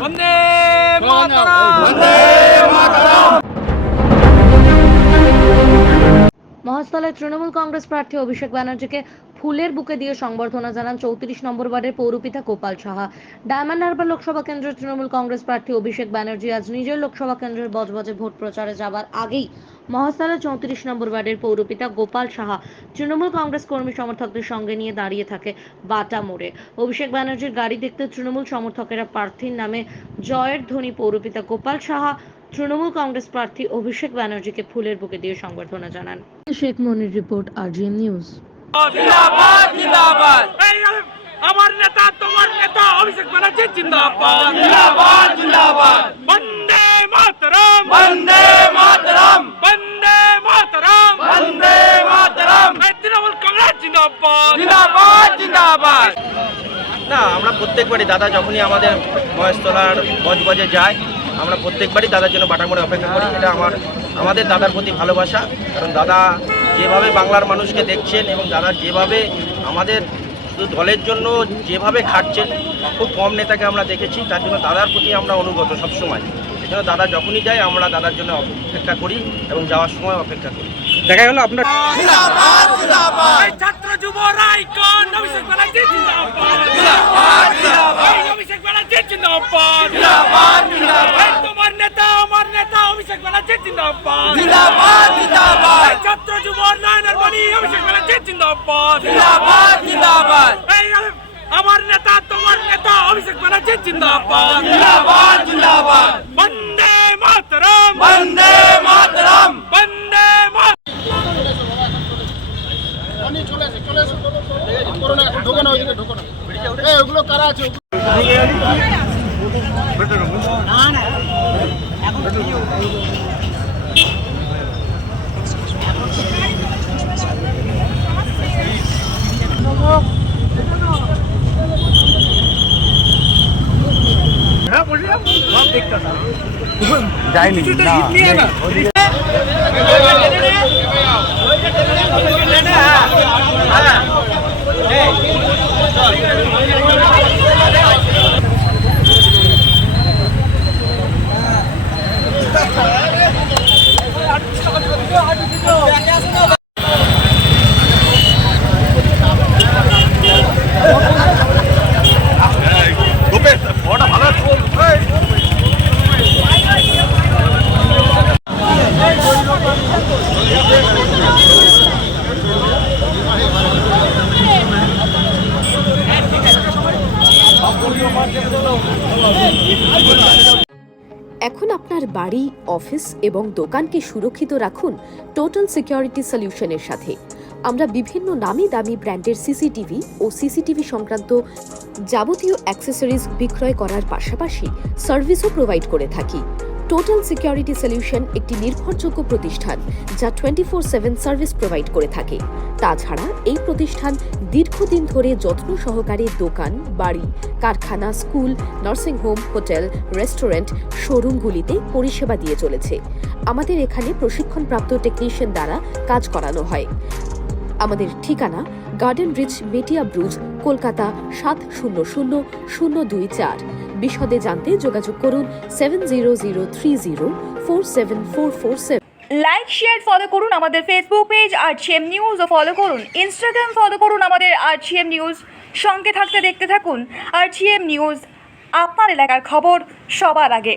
বন্দে মাতরম। বন্দে মাতরম। মহাস্থলে তৃণমূল কংগ্রেস প্রার্থী অভিষেক ব্যানার্জিকে ফুলের বুকে দিয়ে সংবর্ধনা জানান 34 নম্বর ওয়ার্ডের পৌরপিতা গোপাল সাহা। ডায়মন্ড হারবার লোকসভা কেন্দ্রের তৃণমূল কংগ্রেস প্রার্থী অভিষেক ব্যানার্জি আজ নিজের লোকসভা কেন্দ্রের বজবজে ভোট প্রচারে যাবার আগেই মহাস্থলে 34 নম্বর ওয়ার্ডের পৌরপিতা গোপাল সাহা তৃণমূল কংগ্রেস কর্মী সমর্থকদের সঙ্গে নিয়ে দাঁড়িয়ে থাকে বাটা মোড়ে। অভিষেক ব্যানার্জির গাড়ি দেখতে তৃণমূল সমর্থকেরা প্রার্থীর নামে জয়ের ধ্বনি পৌরপিতা গোপাল সাহা তৃণমূল কংগ্রেস প্রার্থী অভিষেক ব্যানার্জিকে ফুলের বুকে দিয়ে সংবর্ধনা জানান। শেখ মনির রিপোর্ট, RGM নিউজ। জিন্দাবাদ জিন্দাবাদ। আমার নেতা তোমার নেতা অভিষেক ব্যানার্জি জিন্দাবাদ জিন্দাবাদ জিন্দাবাদ। বন্দে মাতরম। বন্দে মাতরম। বন্দে মাতরম। বন্দে মাতরম। তৃণমূল কংগ্রেস জিন্দাবাদ জিন্দাবাদ জিন্দাবাদ। না, আমরা প্রত্যেকবারই দাদা যখনই আমাদের মহেশতলার বজবজে যায় আমরা প্রত্যেকবারই দাদার জন্য বাটামোড়ে অপেক্ষা করি। এটা আমাদের দাদার প্রতি ভালোবাসা। কারণ দাদা যেভাবে বাংলার মানুষকে দেখছেন এবং দাদা যেভাবে আমাদের শুধু দলের জন্য যেভাবে খাটছেন, খুব কম নেতাকে আমরা দেখেছি। তার জন্য দাদার প্রতি আমরা অনুগত সবসময়। এই জন্য দাদা যখনই যায় আমরা দাদার জন্য অপেক্ষা করি এবং যাওয়ার সময় অপেক্ষা করি। দেখা গেল আপনার ছাত্র যুব রাইকন অভিষেক ব্যানার্জি জিন্দাবাদ জিন্দাবাদ জিন্দাবাদ। অভিষেক ব্যানার্জি জিন্দাবাদ জিন্দাবাদ জিন্দাবাদ। তোমার নেতা আমার নেতা অভিষেক ব্যানার্জি জিন্দাবাদ জিন্দাবাদ জিন্দাবাদ। ছাত্র যুব নয়নের মণি অভিষেক ব্যানার্জি জিন্দাবাদ জিন্দাবাদ জিন্দাবাদ। আমার নেতা তোমার নেতা অভিষেক ব্যানার্জি জিন্দাবাদ জিন্দাবাদ জিন্দাবাদ। বন্দে মাতরম। বন্দে মাতরম। বন্দে মাতরম। চলে এসো করো না, এখন ঢোকো না, ওইদিকে ঢোকো না। ওগুলো কারা আছে? যায়নি না। এখন আপনার বাড়ি, অফিস এবং দোকানকে সুরক্ষিত রাখুন টোটাল সিকিউরিটি সলিউশনের সাথে। আমরা বিভিন্ন নামি দামি ব্র্যান্ডের সিসিটিভি ও সিসিটিভি সংক্রান্ত যাবতীয় অ্যাক্সেসরিজ বিক্রয় করার পাশাপাশি সার্ভিসও প্রোভাইড করে থাকি। টোটাল সিকিউরিটি সলিউশন একটি নির্ভরযোগ্য প্রতিষ্ঠান যা 24/7 সার্ভিস প্রোভাইড করে থাকে। তাছাড়া এই প্রতিষ্ঠান দীর্ঘদিন ধরে যত্ন সহকারে দোকান, বাড়ি, কারখানা, স্কুল, নার্সিংহোম, হোটেল, রেস্টুরেন্ট, শোরুমগুলিতে পরিষেবা দিয়ে চলেছে। আমাদের এখানে প্রশিক্ষণপ্রাপ্ত টেকনিশিয়ান দ্বারা কাজ করানো হয়। আমাদের ঠিকানা গার্ডেন রিচ, মেটিয়া ব্রুজ, কলকাতা 700024। বিশদে জানতে যোগাযোগ করুন 7003047447। লাইক শেয়ার ফলো করুন আমাদের ফেসবুক পেজ RGM নিউজ ও ফলো করুন ইনস্টাগ্রাম ফলো করুন আমাদের RGM নিউজ। সঙ্গে থাকতে দেখতে থাকুন RGM নিউজ, আপনার এলাকার খবর সবার আগে।